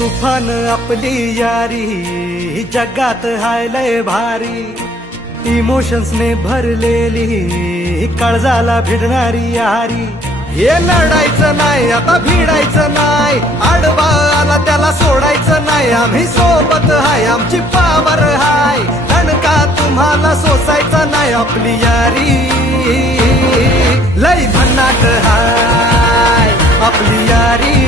तुफान आपली यारी जगात हाय लय भारी, इमोशन्स ने भरलेली काळजाला भिडणारी यारी. हे लढायचं नाही आता भिडायचं नाही, आडवा आला त्याला सोडायचं नाही. आम्ही सोबत हाय आमची पावर हाय, दणका तुम्हाला सोसायचा नाही. आपली यारी लय भन्नाट हाय, आपली यारी